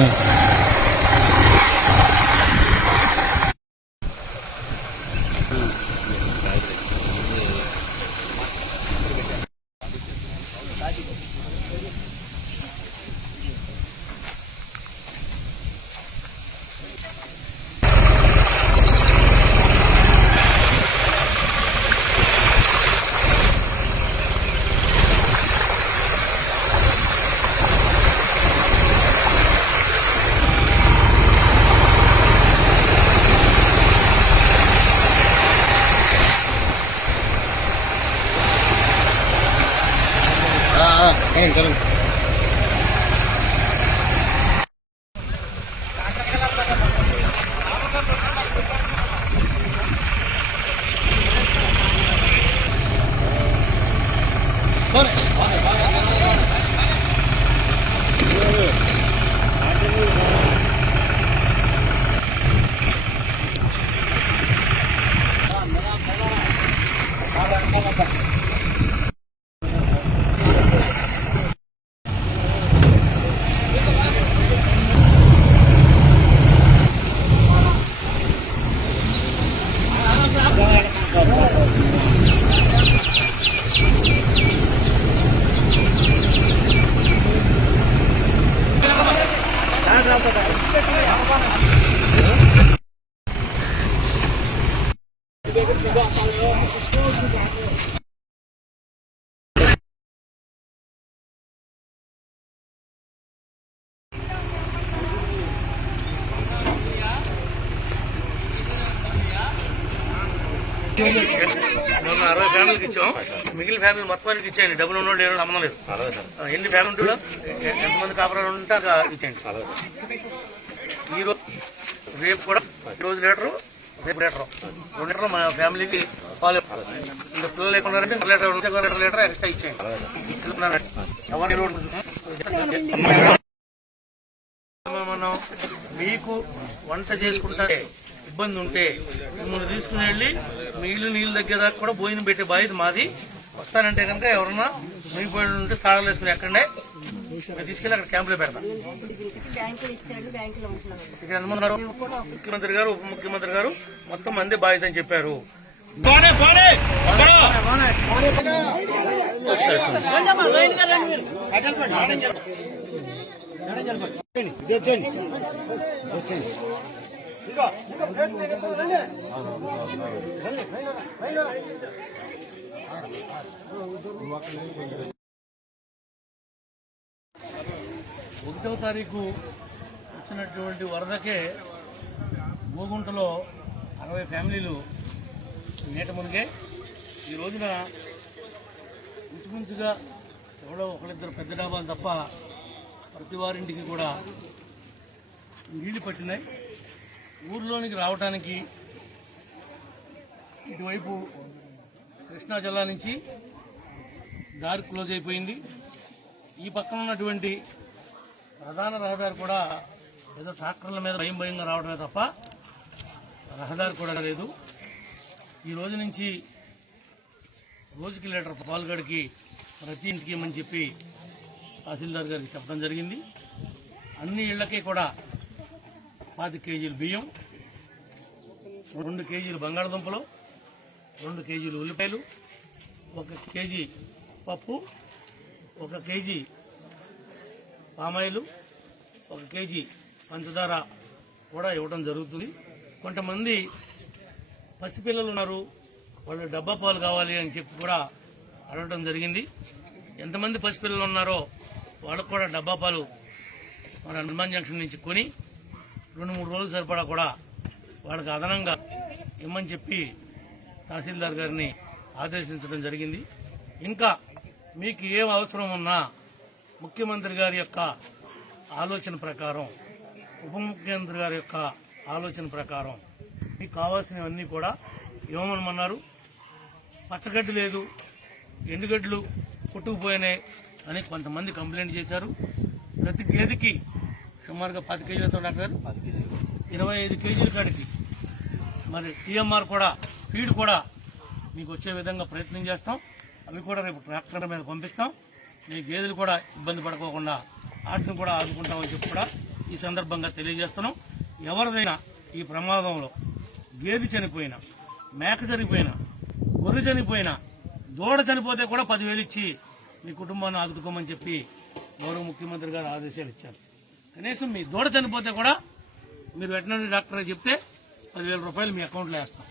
হুম current మొన్న అరవై ఫ్యామిలీకి ఇచ్చాం. మిగిలిన ఫ్యామిలీ మొత్తానికి ఇచ్చేయండి. డబ్బులు ఉన్నోడు లేడు సంబంధం లేదు ఎన్ని ఫ్యామిలీ ఉంటుందో? ఎంతమంది కాపురాలు ఉంటే అక్కడ ఇచ్చేయండి. ఈ రోజు రేపు కూడా ఈ రోజు లీటరు రేపు లీటరు రెండు లీటర్లు మా ఫ్యామిలీకి పాలు ఇంకా పిల్లలు ఇంకో లీటర్ లీటర్ లీటర్ ఎక్స్ట్రా ఇచ్చేయండి. ఎవరి మీకు వంట చేసుకుంటే ఇబ్బంది ఉంటే మిమ్మల్ని తీసుకుని వెళ్ళి నీళ్ళు నీళ్ళ దగ్గర దాకా కూడా భోజనం పెట్టే బాధ్యత మాది. వస్తానంటే కనుక ఎవరన్నా మిగిలిపోయి ఉంటే తాళాలు వేసుకుని ఎక్కడే. తీసుకెళ్ళి అక్కడ క్యాంపులో పెడతాం. ఇక్కడ ఎంతమంది ఉన్నారు? ముఖ్యమంత్రి గారు ఉప ముఖ్యమంత్రి గారు మొత్తం మంది బాధ్యత అని చెప్పారు. ఒకటవ తారీఖు వచ్చినటువంటి వరదకే భూగుంటలో అరవై ఫ్యామిలీలు నీట మునిగే ఈ రోజున ఇంచుమించుగా ఎవడో ఒకరిద్దరు పెద్ద డాబాలు తప్ప ప్రతి వారింటికి కూడా నీళ్ళు పట్టినాయి. ఊర్లోనికి రావడానికి ఇటువైపు కృష్ణా జిల్లా నుంచి దారి క్లోజ్ అయిపోయింది. ఈ పక్కన ఉన్నటువంటి ప్రధాన రహదారి కూడా ఏదో ట్రాక్టర్ల మీద భయం భయంగా రావడమే తప్ప రహదారి కూడా లేదు. ఈ రోజు నుంచి రోజుకి లీటర్ పాల్గడికి ప్రతి ఇంటికి ఇమ్మని చెప్పి తహసీల్దార్ గారికి చెప్పడం జరిగింది. అన్ని ఇళ్ళకి కూడా పాతి కేజీలు బియ్యం రెండు కేజీలు బంగాళదుంపలు రెండు కేజీలు ఉల్లిపాయలు ఒక కేజీ పప్పు ఒక కేజీ పామాయిలు ఒక కేజీ పంచదార కూడా ఇవ్వడం జరుగుతుంది. కొంతమంది పసిపిల్లలు ఉన్నారు వాళ్ళు డబ్బా పాలు కావాలి అని చెప్పి కూడా అడగడం జరిగింది. ఎంతమంది పసిపిల్లలు ఉన్నారో వాళ్ళకు కూడా డబ్బా పాలు మన హనుమాన్ జంక్షన్ నుంచి కొని రెండు మూడు రోజులు సరిపడా కూడా వాళ్ళకి అదనంగా ఇమ్మని చెప్పి తహసీల్దార్ గారిని ఆదేశించడం జరిగింది. ఇంకా మీకు ఏం అవసరం ఉన్నా ముఖ్యమంత్రి గారి యొక్క ఆలోచన ప్రకారం ఉప ముఖ్యమంత్రి గారి యొక్క ఆలోచన ప్రకారం మీకు కావాల్సినవన్నీ కూడా ఇవ్వమనమన్నారు. పచ్చగడ్డి లేదు ఎండుగడ్డలు కొట్టుకుపోయినాయి అని కొంతమంది కంప్లైంట్ చేశారు. ప్రతి గేదెకి సుమారుగా పది కేజీలతో డాక్టర్ ఇరవై ఐదు కేజీల కాడికి. మరి టీఎంఆర్ కూడా ఫీడ్ కూడా మీకు వచ్చే విధంగా ప్రయత్నం చేస్తాం. అవి కూడా రేపు ట్రాక్టర్ మీద పంపిస్తాం. మీ గేదెలు కూడా ఇబ్బంది పడుకోకుండా వాటిని కూడా ఆదుకుంటామని చెప్పి కూడా ఈ సందర్భంగా తెలియజేస్తున్నాం. ఎవరిదైనా ఈ ప్రమాదంలో గేదె చనిపోయినా మేక చనిపోయినా గొర్రె చనిపోయినా దూడ చనిపోతే కూడా పదివేలు ఇచ్చి మీ కుటుంబాన్ని ఆదుకోమని చెప్పి గౌరవ ముఖ్యమంత్రి గారు ఆదేశాలు ఇచ్చారు. కనీసం మీ దూడ చనిపోతే కూడా మీరు వెటనరీ డాక్టర్ చెప్తే పదివేల రూపాయలు మీ అకౌంట్లో వేస్తాం.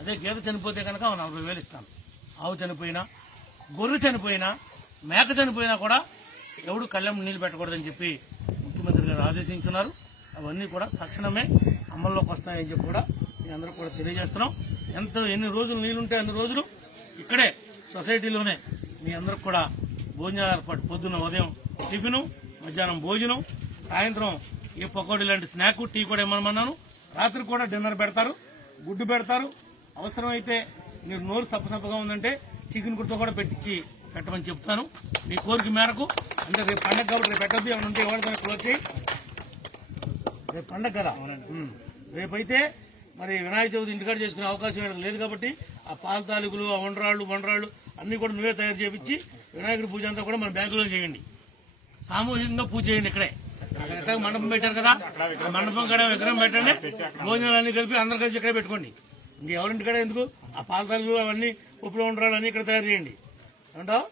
అదే గేద చనిపోతే కనుక నలభై వేలు ఇస్తాను ఆవు చనిపోయినా గొర్రె చనిపోయినా మేక చనిపోయినా కూడా ఎవడు కళ్ళెం నీళ్ళు పెట్టకూడదని చెప్పి ముఖ్యమంత్రి గారు ఆదేశించున్నారు. అవన్నీ కూడా తక్షణమే అమల్లోకి వస్తాయని చెప్పి కూడా మీ అందరూ కూడా తెలియజేస్తున్నాం. ఎంత ఎన్ని రోజులు నీళ్ళుంటే అన్ని రోజులు ఇక్కడే సొసైటీలోనే మీ అందరికి కూడా భోజనాలు ఏర్పాటు పొద్దున్న ఉదయం టిఫిను మధ్యాహ్నం భోజనం సాయంత్రం ఏ పకోడీ లాంటి స్నాక్ టీ కూడా ఇమ్మన్నాను రాత్రి కూడా డిన్నర్ పెడతారు గుడ్డు పెడతారు. అవసరమైతే మీరు నోరు సప్పసప్పగా ఉందంటే చికెన్ కుర్తో కూడా పెట్టించి పెట్టమని చెప్తాను. మీ కోరిక మేరకు అంటే రేపు పండగ కాబట్టి రేపు పెట్టద్దు ఏమైనా ఉంటే ఎవరికైనా క్లోజ్ చేయి. రేపు పండగ కదా. రేపైతే మరి వినాయక చవితి ఇంటికాడ చేసుకునే అవకాశం లేదు కాబట్టి ఆ పాల తాలూకులు ఆ వండరాళ్ళు వండరాళ్ళు అన్ని కూడా నువ్వే తయారు చేపించి వినాయకుడి పూజ అంతా కూడా మన బ్యాంకులో చేయండి. సామూహికంగా పూజ చేయండి ఇక్కడే. అక్కడ మండపం పెట్టారు కదా. ఆ మండపం కాడ విగ్రహం పెట్టండి. భోజనాలు అన్ని కలిపి అందరు కలిసి ఇక్కడే పెట్టుకోండి. ఇంక ఎవరింటి కాడ ఎందుకు? ఆ పాల అవన్నీ ఉప్పులో వండరాళ్ళు అన్ని ఇక్కడ తయారు చేయండి. ఏమంటావు?